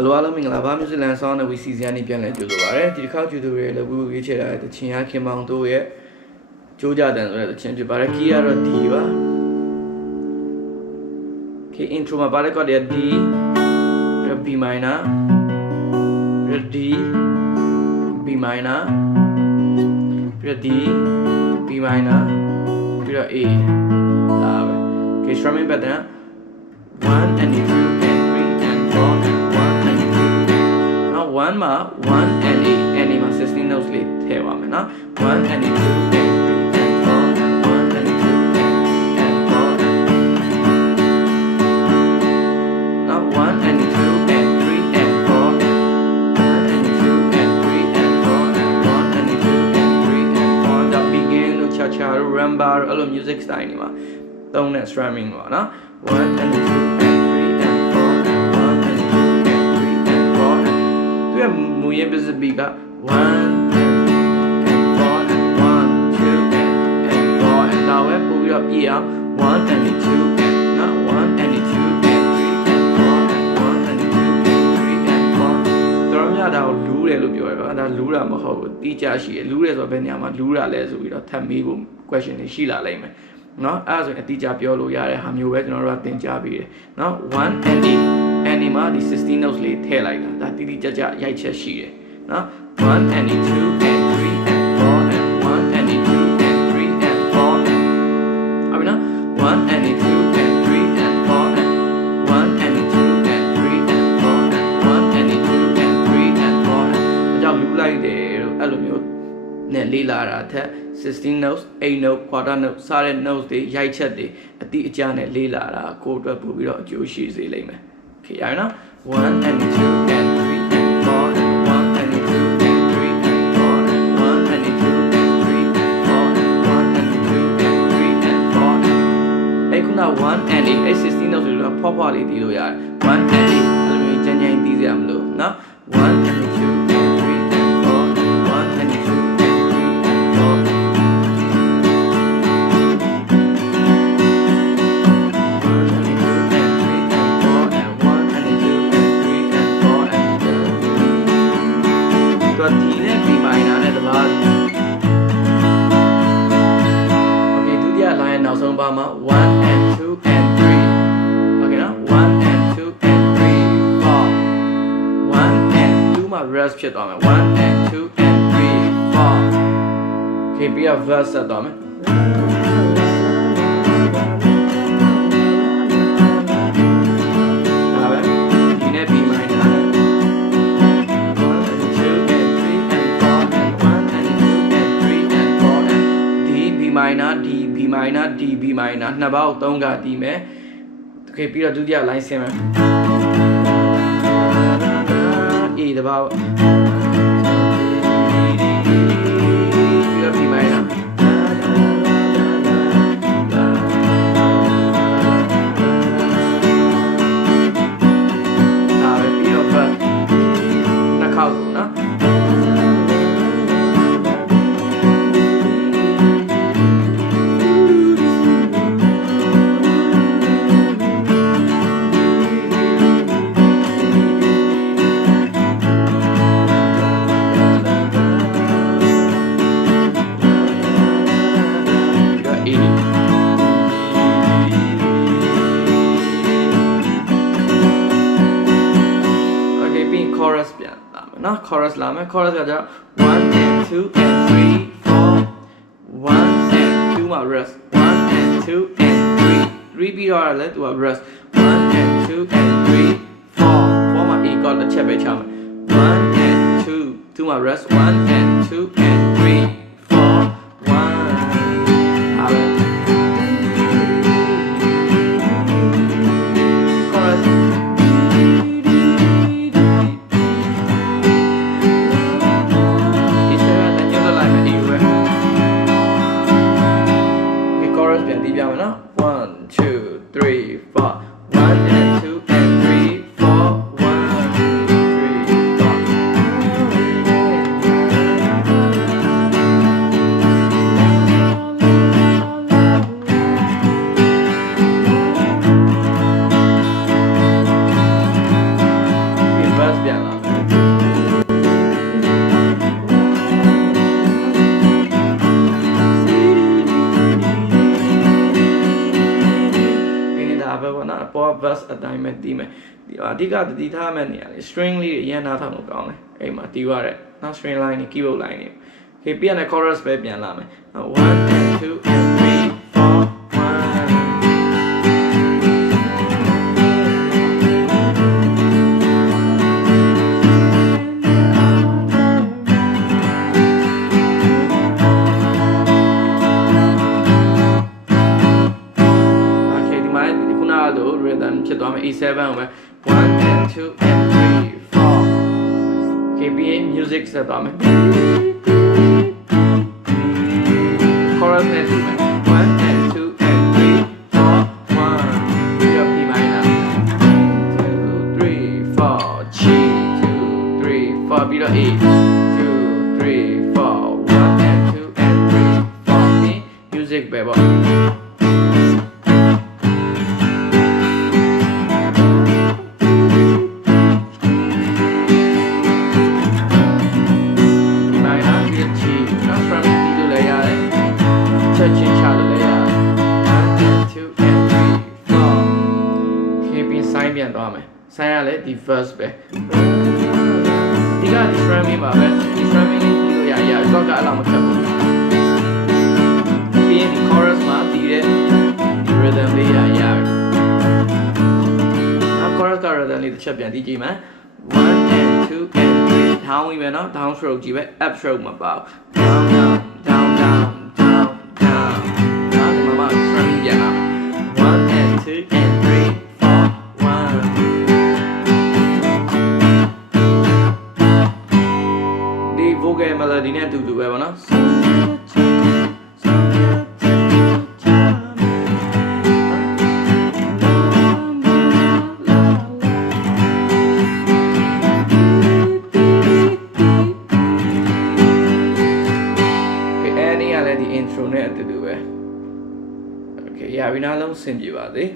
Hello, hello, Mingla. I'm just learning sound we see any piano to do. Alright, the couch to read the book which the China came on to it. Georgia then the change to Barakia or Diva. Okay, intro my Baraka D, B minor, D, B minor, D, B minor, A. Okay, strumming pattern 1 and 2 and 3 and 4 and 1 and 2. Now 1 ma 1 and 8 and ma 16 notes le the wa me na 1 and 2 and 3 and 4 and 1 and 2 and 4 now 1 and 2 and 3 and 4 and 1 and 2 and 3 and 4 and 1 and 2 and 3 and 4 the begin to cha cha rumba အဲ့လို music style တွေမှာသုံးတဲ့ strumming ပေါ့နော် 1 and 2 and 3 and 4 and 1 and 2 and 3 and 4 and သူရဲ့မူရင်းပစ္စည်းက 1 and 4 and 1 2 and 4 and ဒါပဲပို့ပြီးတော့ပြည့်အောင် 1 and 2 and နော် 1 and 2 and 3 and 4 and 1 and 2 and 3 and 4တော်များဒါကိုလူးတယ်လို့ပြောရပါဒါလူးတာမဟုတ်ဘူးတိကျရှိတယ်လူးတယ်ဆိုတော့ဘယ်နေရာမှာလူးတာလဲဆိုပြီးတော့ထပ်မေးဖို့ question တွေရှိလာလိမ့်မယ်နော်အဲ့ဒါဆိုရင်အတိအကျပြောလို့ရတဲ့ဟာမျိုးပဲကျွန်တော်တို့ကသင်ကြားပေးတယ်နော်1 and 8 and မှာဒီ16 notes လေးထည့်လိုက်တာဒါတိတိကျကျရိုက်ချက်ရှိတယ်နော်1 and 2 and 3 and 4 and 1 and 2 and 3 and 4 and ဟုတ်ပြီနော်1 and 2 and 3 and 4 and 1 and 2 and 3 and 4 and 1 and 2 and 3 and 4 and အကြောင်းလူလိုက်တယ်လို့အဲ့လိုမျိုးနဲ့လေးလာတာထက်16 notes 8 note quarter note စတဲ့ notes တွေရိုက်ချက်တွေအတိအကျနဲ့လေးလာတာကိုအတွက်ပို့ပြီးတော့အကျိုးရှိစေလိမ့်မယ် Okay ရနော်1 and 2 and 3 and 4 and 1 and 2 and 3 and 4 and 1 and 2 and 3 and 4 and 1 and 2 and 3 and 4 and အဲ့ခုန1 and 8 16 notes တွေတော့ဖောက်ဖွားလေးတီးလို့ရတယ်1 and 8အဲ့လိုမျိုးကြမ်းကြမ်းတီးစရာမလိုနော်1 and 2 and 3 and 4 and 1 and 2 နောက်ဆုံးပါမှာ1 and 2 and 3 okay နော်1 and 2 and 3 4 1 and 2မှာ rest ဖြစ်သွားမယ်1 and 2 and 3 4 okay ပြီးတော့ verse ဆက်သွားမယ်ဒါပဲဒီနဲ့ B minor minor D B minor D B minor နှစ်ပေါက်3ကတီးမယ်โอเคပြီးတော့ဒုတိယ line ဆင်းမယ် A တစ်ပေါက်ပြီးတော့ B minor ဒါပဲပြီးတော့ verse နှစ်ခေါက်ကိုနော်chorus ပြန်လာမယ်နော် chorus လာမယ် chorus ကကြတော့1 and 2 and 3 4 1 and 2မှာ rest 1 and 2 and 3 ပြီးတော့လည်းသူက rest 1 and 2 and 3 4မှာ A chord တစ်ချက်ပဲချမယ်1 and 2 မှာ rest 1 and 2 and 3 4 1အားလုံး chorusပြန်တီးပြမယ်နော်1 2 3 4 1 and 2 and 3 4 1 2 3 4 verse အတိုင်းပဲတီးမယ်ဒီအဓိကတည်ထားမှနေရလေ string လေးတွေရန်နာထောင်လို့ကောင်းတယ်အဲ့မှာတီးရတဲ့နောက် string line နဲ့ keyboard line တွေ okay ပြန်တဲ့ chorus ပဲပြန်လာမယ် 1 and 2 and 3 4 rhythm ဖြစ်သွားမယ် E7 ကိုပဲ1 and 2 and 3 4 KBA music ဆက်သွားမယ် chorus နဲ့တူမယ်1 and 2 and 3 4 1ပြီးတော့ P minor 2 3 4 G 2 3 4ပြီးတော့ E 2 3 4 1 and 2 and 3 4 ပြီး music ပဲပေါ့ချက်ချင်းချလို့လည်းရတယ်1 2 and 3 4 okay ပြီး sign ပြန်သွားမယ် sign ရလဲဒီ first ပဲဒီကဒီ strumming ပါပဲဒီ strumming လေးပြီးလို့ရရတော့ကအလောက်မခက်ဘူးပြီးရင်ဒီ chorus မှာတည်တဲ့ဒီ rhythm လေးရရတယ်နောက် chorus က rhythm လေးတစ်ချက်ပြန်တီးကြည့်မယ်1 and 2 and 3 down ပဲเนาะ down stroke ကြီးပဲ up stroke မပါဘူး down down down down vocal melody နဲ့အတူတူပဲပေါ့နော်intro နဲ့အတူတူပဲ okay ရပြီနားလုံးဆင်ပြေပါသေး